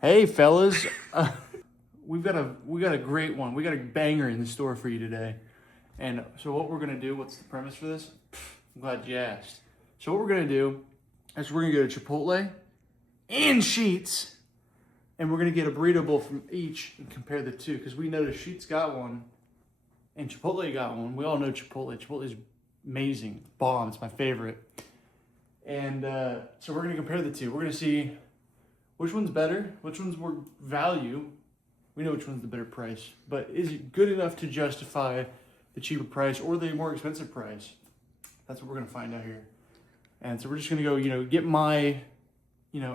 Hey fellas, we got a great one. We got a banger in the store for you today. And so what we're gonna do? What's the premise for this? I'm glad you asked. So what we're gonna do is we're gonna go to Chipotle and Sheetz, and we're gonna get a burrito bowl from each and compare the two because we noticed Sheetz got one and Chipotle got one. We all know Chipotle. Chipotle is amazing, bomb. It's my favorite. And so we're gonna compare the two. We're gonna see which one's better, which one's more value. We know which one's the better price, but is it good enough to justify the cheaper price or the more expensive price? That's what we're gonna find out here. And so we're just gonna go, get my,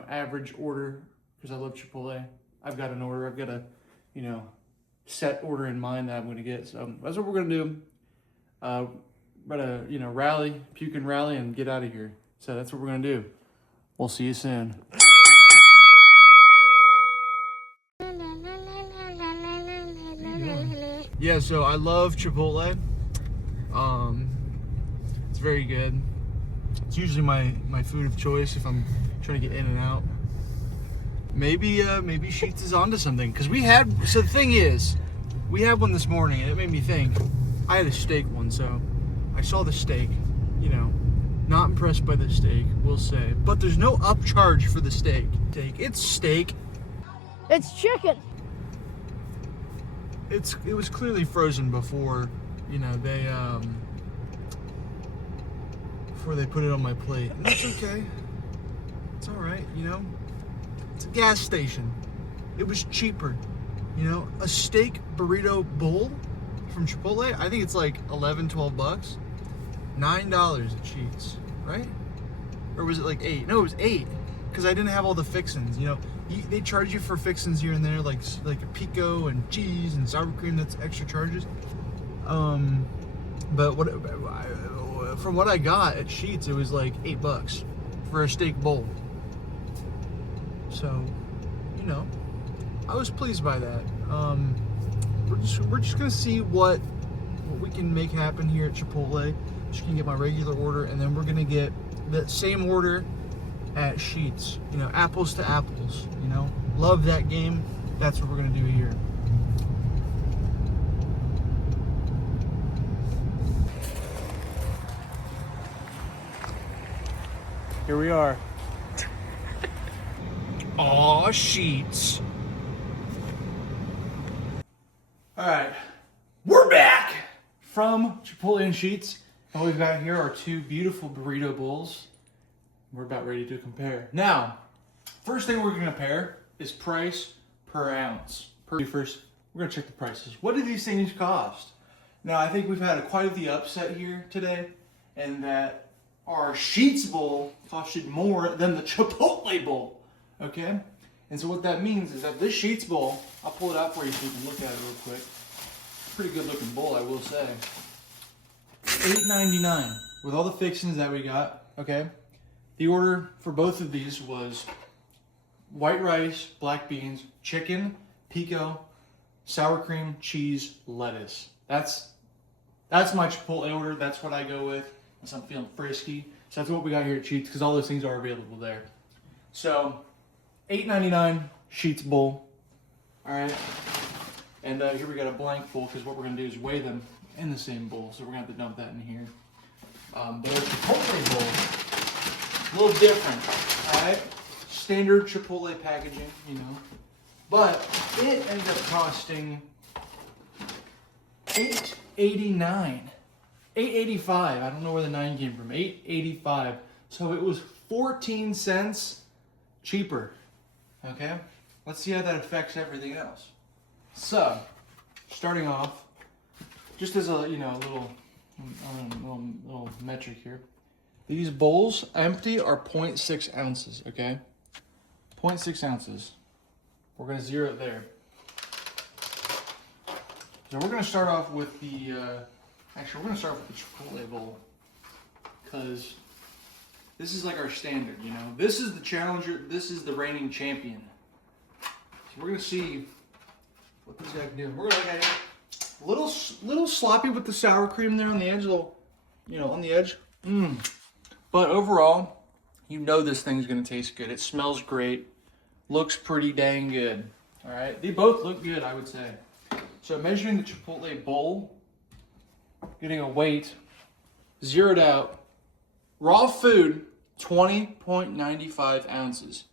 average order because I love Chipotle. I've got an order. I've got a, set order in mind that I'm gonna get. So that's what we're gonna do. Rally, puke and rally, and get out of here. So that's what we're gonna do. We'll see you soon. Yeah, so I love Chipotle. It's very good. It's usually my food of choice if I'm trying to get in and out. Maybe Sheetz is onto something because so the thing is, we had one this morning and it made me think. I had a steak one, so I saw the steak. Not impressed by the steak, we'll say. But there's no upcharge for the steak. It's steak. It's chicken. It was clearly frozen before, before they put it on my plate. And that's okay. It's all right, It's a gas station. It was cheaper, A steak burrito bowl from Chipotle, I think it's like 11, 12 bucks. $9 at Sheetz, right? Or was it like 8? No, it was 8 because I didn't have all the fixins, They charge you for fixins here and there, like a pico and cheese and sour cream. That's extra charges. But from what I got at Sheetz, it was like $8 for a steak bowl. So, I was pleased by that. We're just gonna see what we can make happen here at Chipotle. Just gonna get my regular order, and then we're gonna get that same order at Sheetz, apples to apples, love that game. That's what we're gonna do here. Here we are. Aw, Sheetz. All right, we're back from Chipotle and Sheetz, and what we've got here are two beautiful burrito bowls. We're about ready to compare. Now, first thing we're gonna compare is price per ounce. First, we're gonna check the prices. What do these things cost? Now, I think we've had quite the upset here today, and that our Sheetz bowl costed more than the Chipotle bowl, okay? And so what that means is that this Sheetz bowl, I'll pull it out for you so you can look at it real quick. Pretty good looking bowl, I will say. $8.99 with all the fixings that we got, okay? The order for both of these was white rice, black beans, chicken, pico, sour cream, cheese, lettuce. That's my Chipotle order. That's what I go with once I'm feeling frisky. So that's what we got here at Sheetz because all those things are available there. So $8.99 Sheetz bowl. All right. And here we got a blank bowl because what we're going to do is weigh them in the same bowl. So we're going to have to dump that in here. But our Chipotle bowl, a little different, all right? Standard Chipotle packaging, But it ended up costing $8.89. $8.85. I don't know where the 9 came from. $8.85. So it was 14 cents cheaper. Okay? Let's see how that affects everything else. So, starting off, just as a little metric here. These bowls empty are 0.6 ounces, okay? 0.6 ounces. We're gonna zero it there. So we're gonna start off with the, we're gonna start with the Chipotle bowl because this is like our standard, This is the challenger, this is the reigning champion. So we're gonna see what this guy can do. We're gonna look at it. Little sloppy with the sour cream there on the edge, on the edge. But overall, this thing's gonna taste good. It smells great. looks pretty dang good. All right, they both look good, I would say. So measuring the Chipotle bowl, getting a weight, zeroed out, raw food, 20.95 ounces.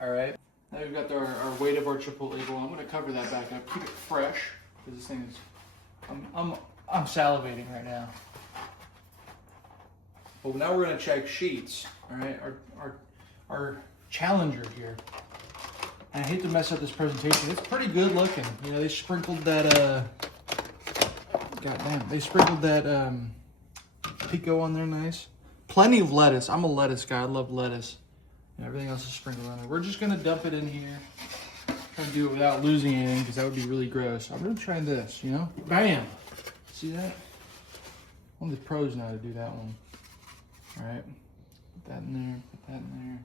All right, now we've got our weight of our Chipotle bowl. I'm gonna cover that back up, keep it fresh, because this thing is, I'm salivating right now. But now we're gonna check Sheetz, all right, our challenger here. And I hate to mess up this presentation. It's pretty good looking. You know, they sprinkled that, goddamn, they sprinkled that pico on there nice. Plenty of lettuce. I'm a lettuce guy. I love lettuce. And everything else is sprinkled on there. We're just gonna dump it in here. Try to do it without losing anything because that would be really gross. I'm gonna try this, you know? Bam! See that? Only the pros know how to do that one. All right, put that in there, put that in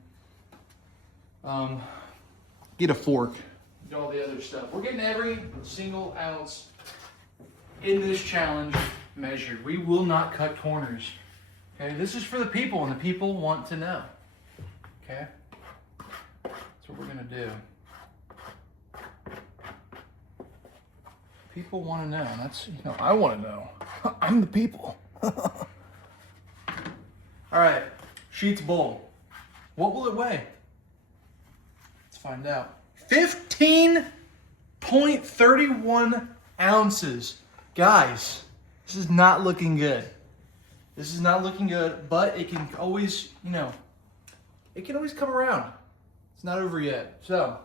there. Get a fork. Do all the other stuff. We're getting every single ounce in this challenge measured. We will not cut corners. Okay, this is for the people, and the people want to know. Okay, that's what we're gonna do. People want to know, and that's, you know, I want to know. I'm the people. All right, Sheetz bowl. What will it weigh? Let's find out. 15.31 ounces. Guys, this is not looking good. This is not looking good, but it can always, you know, it can always come around. It's not over yet. So,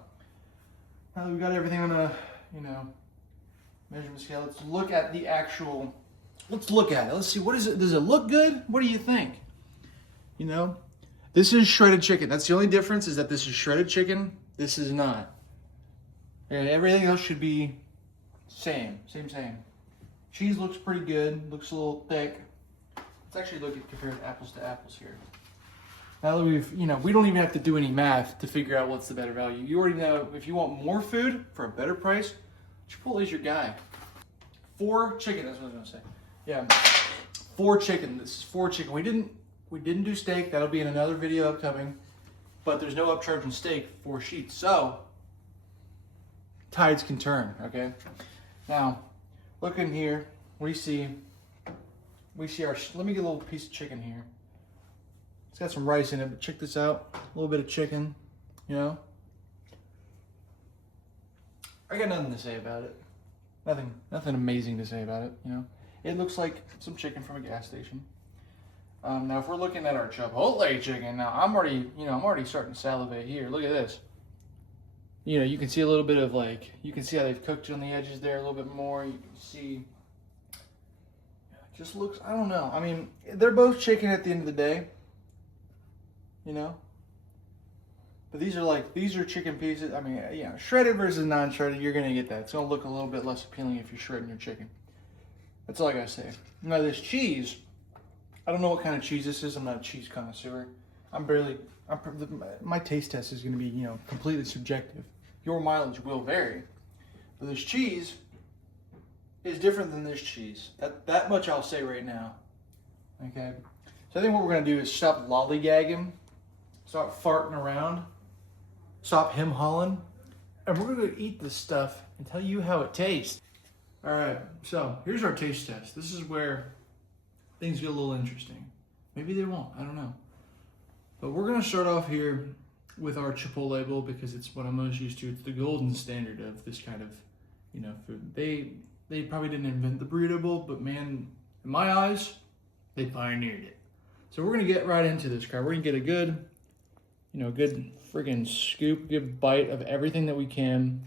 now that we've got everything on a, you know, measurement scale, let's look at the actual, let's look at it. Let's see, what is it? Does it look good? What do you think? You know, this is shredded chicken. That's the only difference, is that this is shredded chicken. This is not. And everything else should be same. Cheese looks pretty good. Looks a little thick. Let's actually look at compare apples to apples here. Now that we've, you know, we don't even have to do any math to figure out what's the better value. You already know if you want more food for a better price, Chipotle is your guy. 4 chicken, that's what I was gonna say. Yeah, 4 chicken. This is 4 chicken. We didn't do steak. That'll be in another video upcoming. But there's no upcharging steak for Sheetz. So, tides can turn, okay? Now, look in here. We see our, let me get a little piece of chicken here. It's got some rice in it, but check this out. A little bit of chicken, you know? I got nothing to say about it. Nothing amazing to say about it, you know? It looks like some chicken from a gas station. Now, if we're looking at our Chipotle chicken, now I'm already starting to salivate here. Look at this. You know, you can see a little bit of like, you can see how they've cooked it on the edges there a little bit more. You can see, it just looks, I don't know. I mean, they're both chicken at the end of the day, you know? But these are chicken pieces. I mean, yeah, shredded versus non-shredded, you're gonna get that. It's gonna look a little bit less appealing if you're shredding your chicken. That's all I gotta say. Now this cheese, I don't know what kind of cheese this is. I'm not a cheese connoisseur. My taste test is going to be, you know, completely subjective. Your mileage will vary. But this cheese is different than this cheese. That much I'll say right now. Okay? So I think what we're going to do is stop lollygagging, stop farting around, stop him-hawing, and we're going to eat this stuff and tell you how it tastes. All right, so here's our taste test. This is where things get a little interesting. Maybe they won't, I don't know. But we're gonna start off here with our Chipotle bowl because it's what I'm most used to. It's the golden standard of this kind of, you know, food. They probably didn't invent the burrito bowl, but man, in my eyes, they pioneered it. So we're gonna get right into this crap. We're gonna get a good, you know, good friggin' scoop, good bite of everything that we can.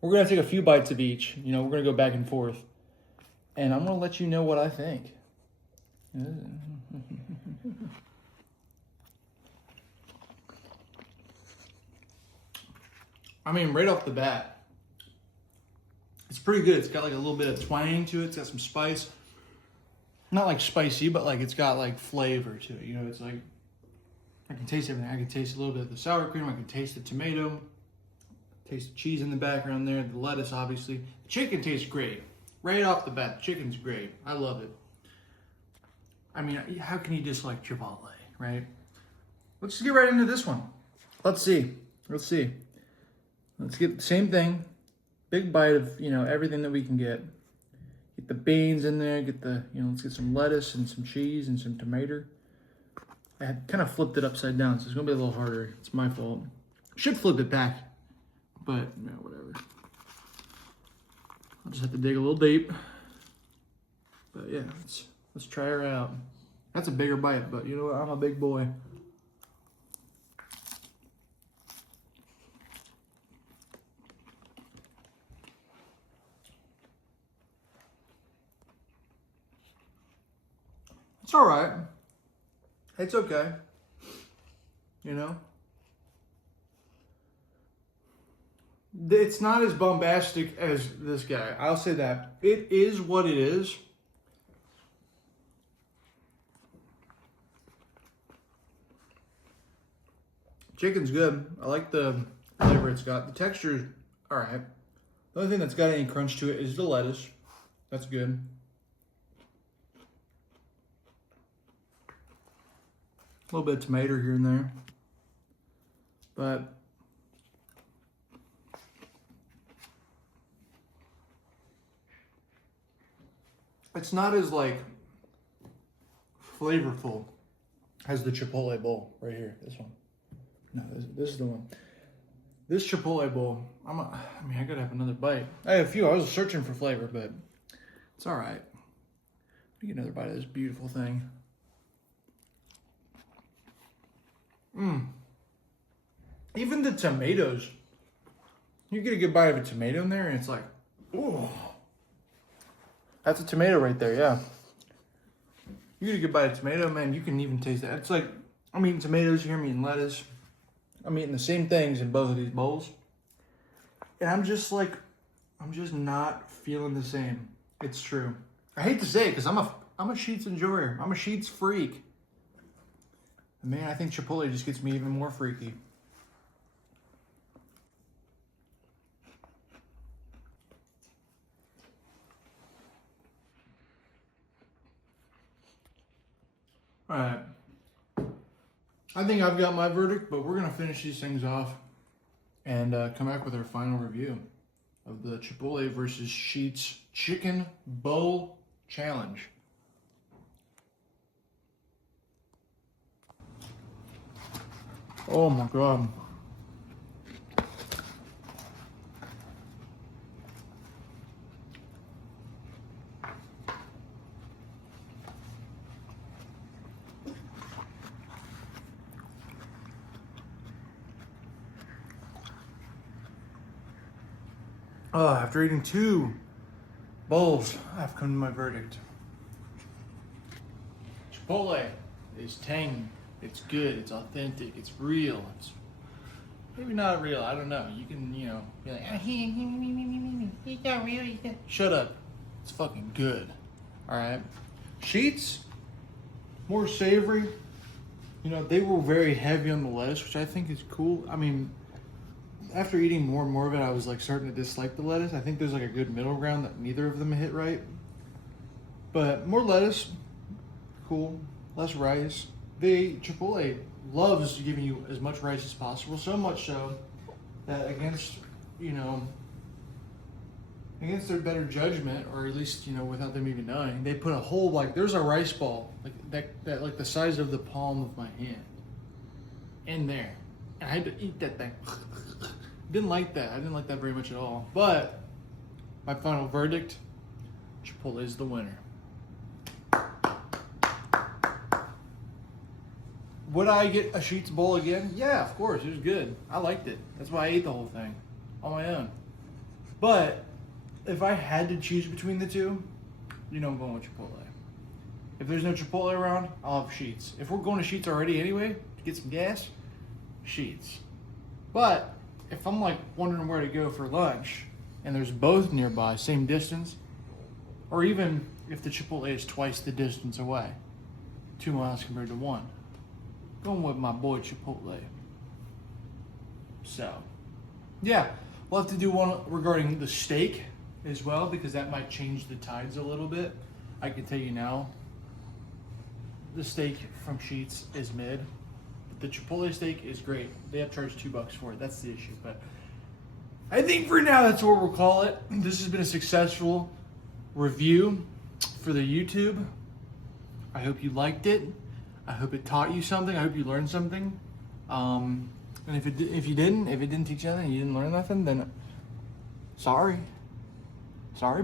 We're gonna take a few bites of each. You know, we're gonna go back and forth. And I'm gonna let you know what I think. I mean, right off the bat, it's pretty good. It's got like a little bit of twang to it. It's got some spice. Not like spicy, but like it's got like flavor to it. You know, it's like, I can taste everything. I can taste a little bit of the sour cream. I can taste the tomato. Taste the cheese in the background there. The lettuce, obviously. The chicken tastes great. Right off the bat, the chicken's great. I love it. I mean, how can you dislike Chipotle, right? Let's just get right into this one. Let's see. Let's see. Let's get the same thing. Big bite of, everything that we can get. Get the beans in there, get the, let's get some lettuce and some cheese and some tomato. I had kind of flipped it upside down, so it's gonna be a little harder. It's my fault. Should flip it back, but whatever. I'll just have to dig a little deep. But yeah, let's try her out. That's a bigger bite, but you know what? I'm a big boy. It's all right. It's okay. It's not as bombastic as this guy. I'll say that. It is what it is. Chicken's good. I like the flavor it's got. The texture is all right. The only thing that's got any crunch to it is the lettuce. That's good. A little bit of tomato here and there. But it's not as flavorful as the Chipotle bowl right here. This one. No, this is the one. This Chipotle bowl, I gotta have another bite. I have a few. I was searching for flavor, but it's all right. Let me get another bite of this beautiful thing. Even the tomatoes. You get a good bite of a tomato in there, and it's like, ooh. That's a tomato right there, yeah. You get a good bite of tomato, man, you can even taste that. It's like, I'm eating tomatoes here, I'm eating lettuce. I'm eating the same things in both of these bowls. And I'm just not feeling the same. It's true. I hate to say it, because I'm a Sheetz enjoyer. I'm a Sheetz freak. And man, I think Chipotle just gets me even more freaky. All right. I think I've got my verdict, but we're going to finish these things off and come back with our final review of the Chipotle versus Sheetz Chicken Bowl Challenge. Oh my God. After eating 2 bowls, I've come to my verdict. Chipotle is tangy. It's good. It's authentic. It's real. It's maybe not real. I don't know. You can, be like, it's not real. Shut up. It's fucking good. All right. Sheetz, more savory. They were very heavy on the lettuce, which I think is cool. I mean, after eating more and more of it, I was starting to dislike the lettuce. I think there's a good middle ground that neither of them hit right. But more lettuce, cool. Less rice. Chipotle loves giving you as much rice as possible. So much so that against their better judgment, or at least without them even knowing, they put a whole there's a rice ball that the size of the palm of my hand in there, and I had to eat that thing. Didn't like that. I didn't like that very much at all. But my final verdict: Chipotle is the winner. Would I get a Sheetz bowl again? Yeah, of course. It was good. I liked it. That's why I ate the whole thing on my own. But if I had to choose between the two, I'm going with Chipotle. If there's no Chipotle around, I'll have Sheetz. If we're going to Sheetz already anyway to get some gas, Sheetz. But if I'm wondering where to go for lunch and there's both nearby, same distance, or even if the Chipotle is twice the distance away, 2 miles compared to 1, going with my boy Chipotle. So, yeah, we'll have to do one regarding the steak as well, because that might change the tides a little bit. I can tell you now, the steak from Sheetz is mid. The the Chipotle steak is great. They have charged $2 for it. That's the issue. But I think for now, that's what we'll call it. This has been a successful review for the YouTube. I hope you liked it. I hope it taught you something. I hope you learned something. And if it didn't teach you anything, you didn't learn nothing, then sorry, bud.